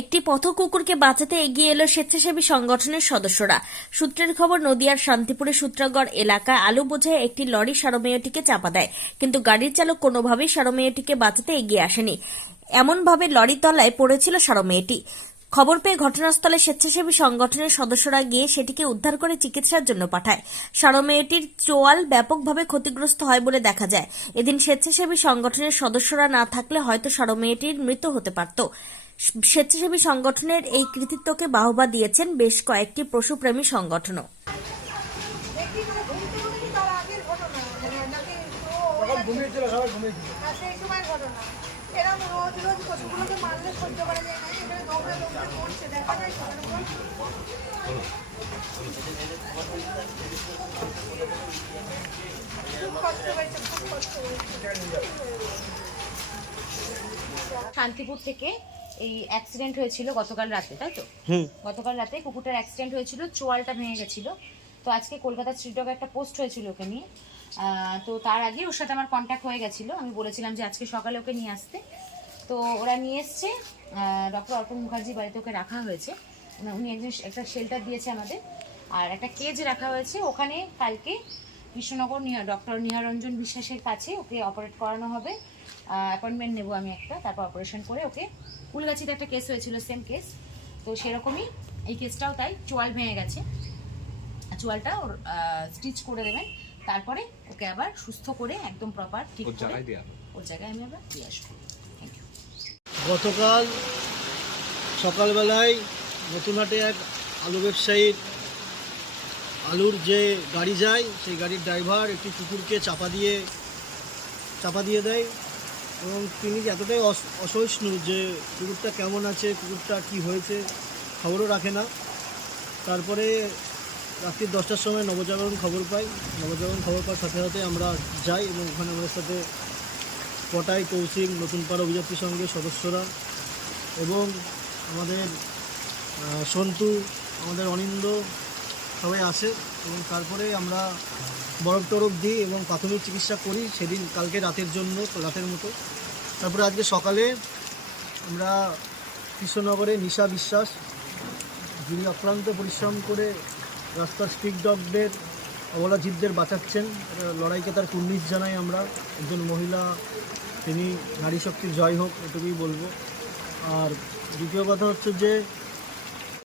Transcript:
একটি পথ কুকুরকে বাঁচাতে এগিয়ে এলো স্বেচ্ছাসেবী সংগঠনের সদস্যরা। সূত্রের খবর, নদিয়ার শান্তিপুরের সূত্রাগড় এলাকায় আলু বোঝায় একটি লরি সারমেয়টিকে চাপা দেয়, কিন্তু গাড়ির চালক কোনোভাবেই সারমেয়টিকে বাঁচাতে এগিয়ে আসেনি। এমনভাবে লরি তলায় পড়েছিল সারমেয়টি। খবর পেয়ে ঘটনাস্থলে স্বেচ্ছাসেবী সংগঠনের সদস্যরা গিয়ে সেটিকে উদ্ধার করে চিকিৎসার জন্য পাঠায়। সারমেয়টির চোয়াল ব্যাপকভাবে ক্ষতিগ্রস্ত হয় বলে দেখা যায়। এদিন স্বেচ্ছাসেবী সংগঠনের সদস্যরা না থাকলে হয়তো সারমেয়টির মৃত্যু হতে পারত। স্বেচ্ছাসেবী সংগঠনের এই কৃতিত্বকে বাহবা দিয়েছেন বেশ কয়েকটি পশুপ্রেমী সংগঠনও। শান্তিপুর থেকে এই অ্যাক্সিডেন্ট হয়েছিল গতকাল রাতে তাই তো? গতকাল রাতে কুকুরটার অ্যাক্সিডেন্ট হয়েছিল চোয়ালটা ভেঙে গেছিল। তো আজকে কলকাতা স্ট্রিটকে একটা পোস্ট হয়েছিল ওকে নিয়ে। তো তার আগে ওর সাথে আমার কন্ট্যাক্ট হয়ে গেছিল। আমি বলেছিলাম যে আজকে সকালে ওকে নিয়ে আসতে। তো ওরা নিয়ে এসছে ডক্টর অর্পণ মুখার্জি বাড়িতে ওকে রাখা হয়েছে। উনি- উনি একজন একটা শেল্টার দিয়েছে আমাদের। আর একটা কেজ রাখা হয়েছে। ওখানে কালকে কৃষ্ণনগর ডক্টর নিহারঞ্জন বিশ্বাসের কাছে ওকে অপারেট করানো হবে। অ্যাপয়েন্টমেন্ট নেব আমি একটা তারপর অপারেশন করে ওকে ফুলগাছিতে একটা কেস হয়েছিল সেম কেস তো সেরকমই এই কেসটাও তাই চোয়াল ভেঙে গেছে। চোয়ালটা ওর স্টিচ করে দেবেন তারপরে ওকে আবার সুস্থ করে একদম প্রপার ঠিক করে ওর জায়গায় আমি আবার দিয়ে আসব। গতকাল সকালবেলায় নতুনহাটে এক আলু ব্যবসায়ীর আলুর যে গাড়ি যায়, সেই গাড়ির ড্রাইভার একটি কুকুরকে চাপা দিয়ে চাপা দিয়ে দেয় এবং তিনি এতটাই অস- অসহিষ্ণু যে কুকুরটা কেমন আছে, কুকুরটা কি হয়েছে খবরও রাখে না। তারপরে রাত্রি দশটার সময় নবজাগরণ খবর পাই। নবজাগরণ খবর পাওয়ার সাথে সাথে আমরা যাই এবং ওখানে আমাদের সাথে কটাই কৌশিক, নতুন পাড়া অভিযাত্রী সঙ্গে সদস্যরা এবং আমাদের সন্তু, আমাদের অনিন্দ সবাই আসে এবং তারপরে আমরা বরফ টরফ দিই এবং প্রাথমিক চিকিৎসা করি সেদিন কালকে রাতের জন্য, রাতের মতো। তারপরে আজকে সকালে আমরা কৃষ্ণনগরে নিশা বিশ্বাস, যিনি অক্লান্ত পরিশ্রম করে রাস্তার স্ট্রিট ডগদের অবলা জীবদের বাঁচাচ্ছেন, লড়াইকে তার কুর্নিশ জানাই আমরা। একজন মহিলা, তিনি নারী শক্তির জয় হোক, এটুকুই বলব। আর দ্বিতীয় কথা হচ্ছে যে